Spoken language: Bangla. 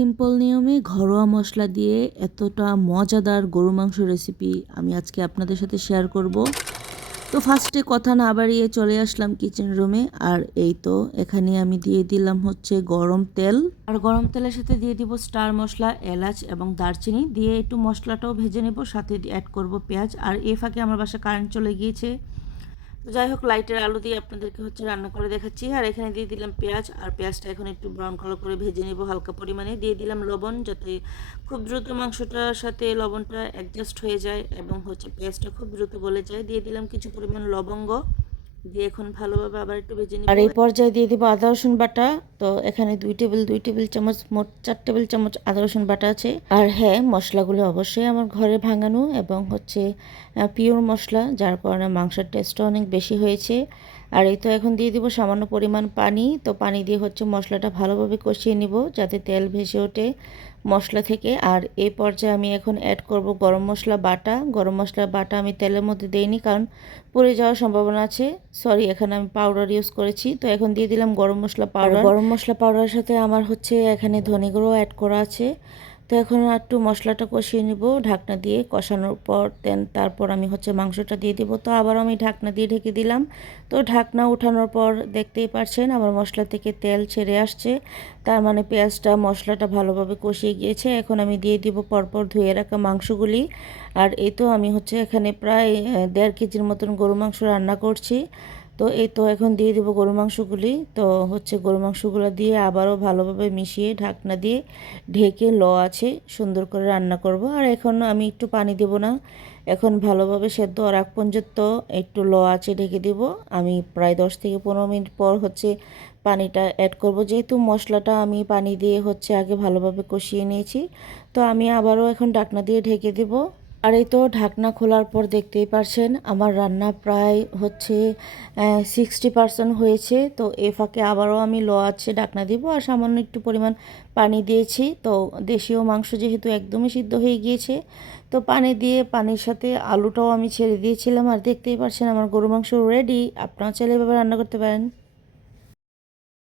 সিম্পল নিয়মে ঘরোয়া মশলা দিয়ে এতটা মজাদার গরু মাংস রেসিপি আমি আজকে আপনাদের সাথে শেয়ার করব। তো ফার্স্টে কথা না বাড়িয়ে চলে আসলাম কিচেন রুমে। আর এই তো এখানে আমি দিয়ে দিলাম হচ্ছে গরম তেল, আর গরম তেলের সাথে দিয়ে দিব স্টার মশলা, এলাচ এবং দারচিনি দিয়ে একটু মশলাটাও ভেজে নেব, সাথে অ্যাড করব পেঁয়াজ। আর এই ফাঁকে আমার বাসায় কারেন্ট চলে গিয়েছে, তো যাই হোক লাইটের আলো দিয়ে আপনাদেরকে হচ্ছে রান্না করে দেখাচ্ছি। আর এখানে দিয়ে দিলাম পেঁয়াজ, আর পেঁয়াজটা এখন একটু ব্রাউন কালার করে ভেজে নেব হালকা পরিমাণে। দিয়ে দিলাম লবণ, যাতে খুব দ্রুত মাংসটার সাথে লবণটা অ্যাডজাস্ট হয়ে যায় এবং হচ্ছে পেঁয়াজটা খুব দ্রুত গলে যায়। দিয়ে দিলাম কিছু পরিমাণ লবঙ্গ, দিয়ে এখন ভালোভাবে আবার একটু ভেজে নিব। আর এই পর্যায়ে দিয়ে দিব আদা রসুন বাটা। তো এখানে দুই টেবিল চামচ, মোট 4 টেবিল চামচ আদা রসুন বাটা আছে। আর হ্যাঁ, মশলাগুলো অবশ্যই আমার ঘরে ভাঙানো এবং হচ্ছে পিওর মশলা, যার কারণে মাংসের টেস্টটা অনেক বেশি হয়েছে। আর এই তো এখন দিয়ে দিব সামান্য পরিমাণ পানি। তো পানি দিয়ে হচ্ছে মশলাটা ভালোভাবে কষিয়ে নিব যাতে তেল ভেসে ওঠে মশলা থেকে। আর এই পর্যায়ে আমি এখন অ্যাড করব গরম মশলা বাটা। গরম মশলা বাটা আমি তেলের মধ্যে দেইনি, কারণ পুড়ে যাওয়ার সম্ভাবনা আছে। সরি, এখানে আমি পাউডার ইউজ করেছি। তো এখন দিয়ে দিলাম গরম মশলা পাউডার। গরম মশলা পাউডারের সাথে আমার হচ্ছে এখানে ধনে গুঁড়ো অ্যাড করা আছে। তো এখন একটু মশলাটা কষিয়ে নিব ঢাকনা দিয়ে। কষানোর পর তারপর আমি হচ্ছে মাংসটা দিয়ে দিব। তো আবার আমি ঢাকনা দিয়ে ঢেকে দিলাম। তো ঢাকনা উঠানোর পর দেখতেই পাচ্ছেন আমার মশলা থেকে তেল ছেড়ে আসছে, তার মানে পেঁয়াজটা মশলাটা ভালোভাবে কষিয়ে গিয়েছে। এখন আমি দিয়ে দিব পরপর ধুয়ে রাখা মাংসগুলি। আর এই তো আমি হচ্ছে এখানে প্রায় 1.5 কেজির মতন গরু মাংস রান্না করছি। তো এই তো এখন দিয়ে দিব গরু মাংসগুলি। তো হচ্ছে গরু মাংসগুলো দিয়ে আবারও ভালোভাবে মিশিয়ে ঢাকনা দিয়ে ঢেকে আছে সুন্দর করে রান্না করব। আর এখন আমি একটু পানি দেব না, এখন ভালোভাবে সেদ্ধ আর আগ পর্যন্ত একটু আছে ঢেকে দিব। আমি প্রায় 10 থেকে 15 মিনিট পর হচ্ছে পানিটা অ্যাড করব, যেহেতু মশলাটা আমি পানি দিয়ে হচ্ছে আগে ভালোভাবে কষিয়ে নিয়েছি। তো আমি আবারও এখন ঢাকনা দিয়ে ঢেকে দেব। আর এই তো ঢাকনা খোলার পর দেখতেই পারছেন আমার রান্না প্রায় হচ্ছে 60% হয়েছে। তো এ ফাঁকে আবারও আমি আছে ঢাকনা দিব, আর সামান্য একটু পরিমাণ পানি দিয়েছি। তো দেশীয় মাংস যেহেতু একদমই সিদ্ধ হয়ে গিয়েছে, তো পানি দিয়ে পানির সাথে আলুটাও আমি ছেড়ে দিয়েছিলাম। আর দেখতেই পারছেন আমার গরু মাংস রেডি। আপনারা চাইলে এভাবে রান্না করতে পারেন।